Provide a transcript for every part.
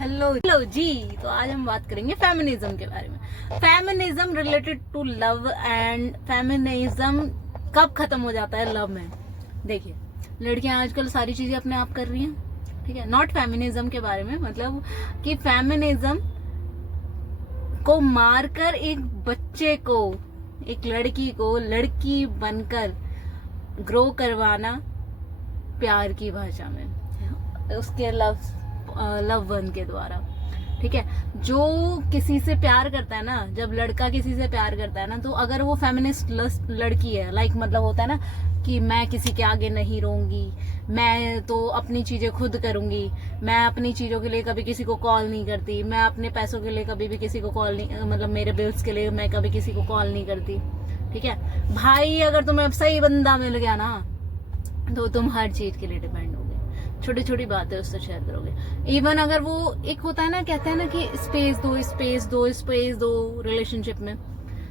Hello जी। तो आज हम बात करेंगे फेमिनिज्म के बारे में। Feminism related to love and feminism कब खत्म हो जाता है लव में। देखिए, लड़कियां आजकल सारी चीजें अपने आप कर रही हैं, ठीक है। नॉट फेमिनिज्म के बारे में, मतलब कि फेमिनिज्म को मारकर एक बच्चे को, एक लड़की को लड़की बनकर ग्रो करवाना प्यार की भाषा में, उसके लव वन के द्वारा, ठीक है। जो किसी से प्यार करता है ना, जब लड़का किसी से प्यार करता है ना, तो अगर वो फेमिनिस्ट लड़की है, लाइक मतलब होता है ना कि मैं किसी के आगे नहीं रहूंगी, मैं तो अपनी चीजें खुद करूंगी, मैं अपनी चीजों के लिए कभी किसी को कॉल नहीं करती, मैं अपने पैसों के लिए कभी भी किसी को कॉल नहीं, मतलब मेरे बिल्स के लिए मैं कभी किसी को कॉल नहीं करती, ठीक है भाई। अगर तुम्हें सही बंदा मिल गया ना, तो तुम हर चीज के लिए डिपेंड हो, छोटी छोटी बातें उससे शेयर करोगे। इवन अगर वो एक होता है ना, कहते हैं ना कि स्पेस दो रिलेशनशिप में।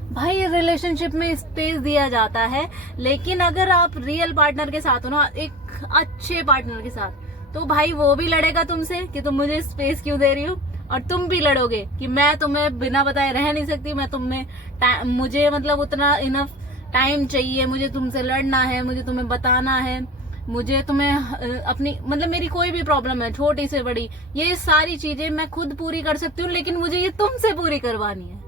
भाई रिलेशनशिप में स्पेस दिया जाता है, लेकिन अगर आप रियल पार्टनर के साथ हो ना, एक अच्छे पार्टनर के साथ, तो भाई वो भी लड़ेगा तुमसे कि तुम मुझे स्पेस क्यों दे रही हो, और तुम भी लड़ोगे कि मैं तुम्हें बिना बताए रह नहीं सकती, मुझे मतलब उतना इनफ टाइम चाहिए, मुझे तुमसे लड़ना है, मुझे तुम्हें बताना है, मुझे तुम्हें अपनी मतलब मेरी कोई भी प्रॉब्लम है, छोटी से बड़ी, ये सारी चीजें मैं खुद पूरी कर सकती हूँ, लेकिन मुझे ये तुमसे पूरी करवानी है,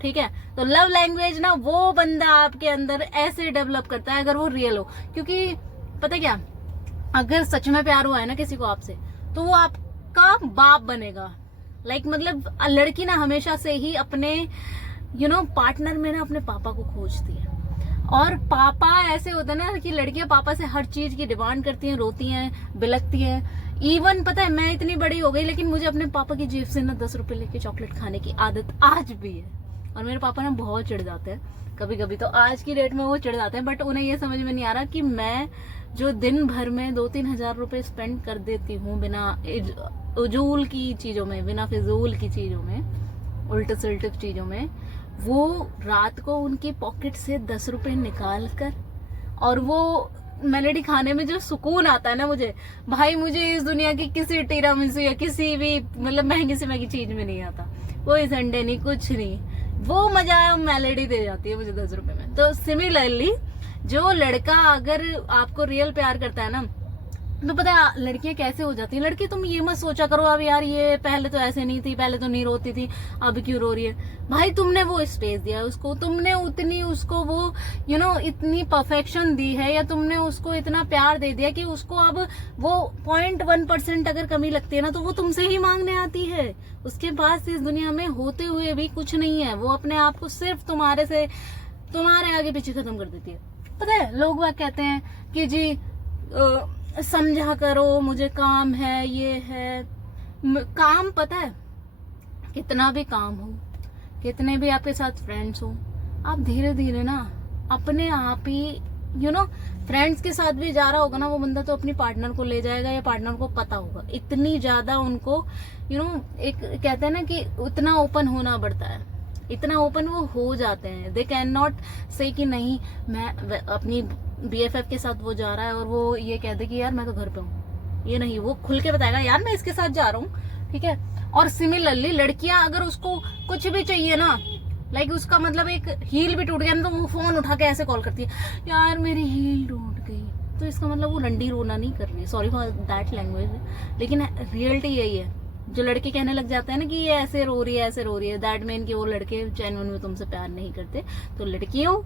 ठीक है। तो लव लैंग्वेज ना वो बंदा आपके अंदर ऐसे डेवलप करता है, अगर वो रियल हो। क्योंकि पता क्या, अगर सच में प्यार हुआ है ना किसी को आपसे, तो वो आपका बाप बनेगा। लाइक मतलब लड़की ना हमेशा से ही अपने पार्टनर में ना अपने पापा को खोजती है। और पापा ऐसे होता है ना कि लड़कियां पापा से हर चीज की डिमांड करती हैं, रोती हैं, बिलकती हैं। इवन पता है, मैं इतनी बड़ी हो गई, लेकिन मुझे अपने पापा की जेब से ना 10 रुपए लेके चॉकलेट खाने की आदत आज भी है। और मेरे पापा ना बहुत चिढ़ जाते हैं कभी कभी, तो आज की डेट में वो चिढ़ जाते हैं, बट उन्हें ये समझ में नहीं आ रहा कि मैं जो दिन भर में 2-3 हजार रुपए स्पेंड कर देती हूँ बिना उजूल की चीजों में, बिना फिजूल की चीजों में, उल्ट सुल्ट चीजों में, वो रात को उनकी पॉकेट से 10 रुपए निकाल कर, और वो मेलेडी खाने में जो सुकून आता है ना मुझे, भाई मुझे इस दुनिया की किसी टिरामिसू या किसी भी मतलब महंगी से महंगी चीज में नहीं आता। कोई संडे नहीं, कुछ नहीं, वो मजा मेलेडी दे जाती है मुझे 10 रुपए में। तो सिमिलरली जो लड़का अगर आपको रियल प्यार करता है ना, तो पता है लड़कियां कैसे हो जाती हैं। लड़की तुम ये मत सोचा करो अब यार ये पहले तो ऐसे नहीं थी, पहले तो नहीं रोती थी, अब क्यों रो रही है। भाई तुमने वो स्पेस दिया उसको, तुमने उतनी उसको वो इतनी परफेक्शन दी है, या तुमने उसको इतना प्यार दे दिया कि उसको अब वो 0.1% अगर कमी लगती है ना, तो वो तुमसे ही मांगने आती है। उसके पास इस दुनिया में होते हुए भी कुछ नहीं है, वो अपने आप को सिर्फ तुम्हारे आगे पीछे खत्म कर देती है। पता है लोग वह कहते हैं कि जी समझा करो, मुझे काम है, ये है काम। पता है कितना भी काम हो, कितने भी आपके साथ फ्रेंड्स हो, आप धीरे धीरे ना अपने आप ही फ्रेंड्स के साथ भी जा रहा होगा ना वो बंदा, तो अपनी पार्टनर को ले जाएगा, या पार्टनर को पता होगा। इतनी ज्यादा उनको एक कहते हैं ना कि उतना ओपन होना पड़ता है, इतना ओपन वो हो जाते हैं। दे कैन नॉट से कि नहीं, मैं अपनी BFF के साथ वो जा रहा है और वो ये कह दे कि यार मैं तो घर पे हूँ, ये नहीं, वो खुल के बताएगा यार मैं इसके साथ जा रहा हूँ, ठीक है। और सिमिलरली लड़कियां अगर उसको कुछ भी चाहिए ना, लाइक उसका मतलब एक हील भी टूट गया ना, तो वो फोन उठा के ऐसे कॉल करती है, यार मेरी हील टूट गई, तो इसका मतलब वो रंडी रोना नहीं कर रही है, सॉरी फॉर दैट लैंग्वेज, लेकिन रियलिटी यही है। जो लड़के कहने लग जाते हैं ना कि ये ऐसे रो रही है, दैट मीन कि वो लड़के जेन्युइन में तुमसे प्यार नहीं करते। तो लड़कियों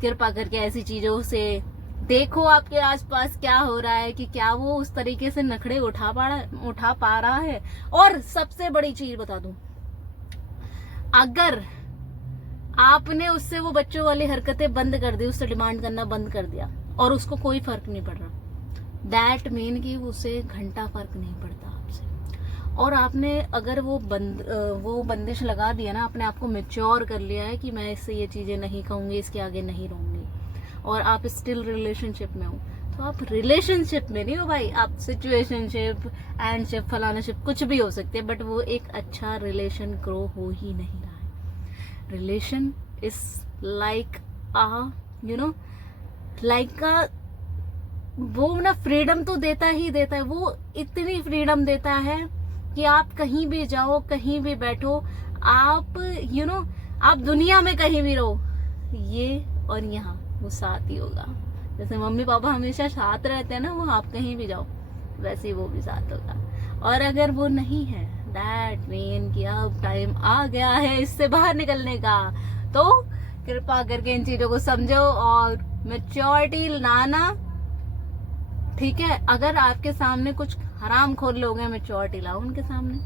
कृपा करके ऐसी चीजों से देखो आपके आसपास क्या हो रहा है, कि क्या वो उस तरीके से नखड़े उठा पा रहा है। और सबसे बड़ी चीज बता दूं, अगर आपने उससे वो बच्चों वाली हरकतें बंद कर दी, उससे डिमांड करना बंद कर दिया, और उसको कोई फर्क नहीं पड़ रहा, दैट मीन कि उसे घंटा फर्क नहीं पड़ता आपसे। और आपने अगर वो बंदिश लगा दिया ना, अपने आप को मैच्योर कर लिया है कि मैं इससे ये चीजें नहीं कहूंगी, इसके आगे नहीं रहूंगी, और आप स्टिल रिलेशनशिप में हो, तो आप रिलेशनशिप में नहीं हो भाई, आप सिचुएशनशिप, एंडशिप, फलानाशिप कुछ भी हो सकते हैं, बट वो एक अच्छा रिलेशन ग्रो हो ही नहीं रहा है। रिलेशन इज लाइक वो ना फ्रीडम तो देता ही देता है, वो इतनी फ्रीडम देता है कि आप कहीं भी जाओ, कहीं भी बैठो, आप आप दुनिया में कहीं भी रहो, ये और यहाँ वो साथ ही होगा। जैसे मम्मी पापा हमेशा साथ रहते हैं ना, वो आप कहीं भी जाओ वैसे ही वो भी साथ होगा। और अगर वो नहीं है, दैट मीन कि अब टाइम आ गया है इससे बाहर निकलने का। तो कृपा करके इन चीजों को समझो और मैच्योरिटी लाना, ठीक है। अगर आपके सामने कुछ हरामखोर लोग हैं, मैच्योरिटी लाओ उनके सामने।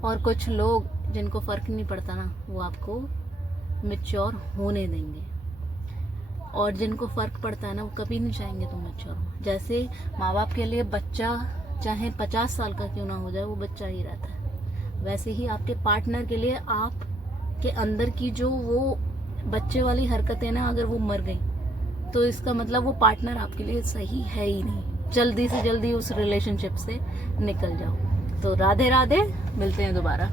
और कुछ लोग जिनको फर्क नहीं पड़ता ना, वो आपको मैच्योर होने देंगे। और जिनको फर्क पड़ता है ना, वो कभी नहीं चाहेंगे तुम मैच्योर हो। जैसे माँ बाप के लिए बच्चा चाहे 50 साल का क्यों ना हो जाए, वो बच्चा ही रहता है, वैसे ही आपके पार्टनर के लिए आपके अंदर की जो वो बच्चे वाली हरकतें ना, अगर वो मर गई तो इसका मतलब वो पार्टनर आपके लिए सही है ही नहीं। जल्दी से जल्दी उस रिलेशनशिप से निकल जाओ। तो राधे राधे, मिलते हैं दोबारा।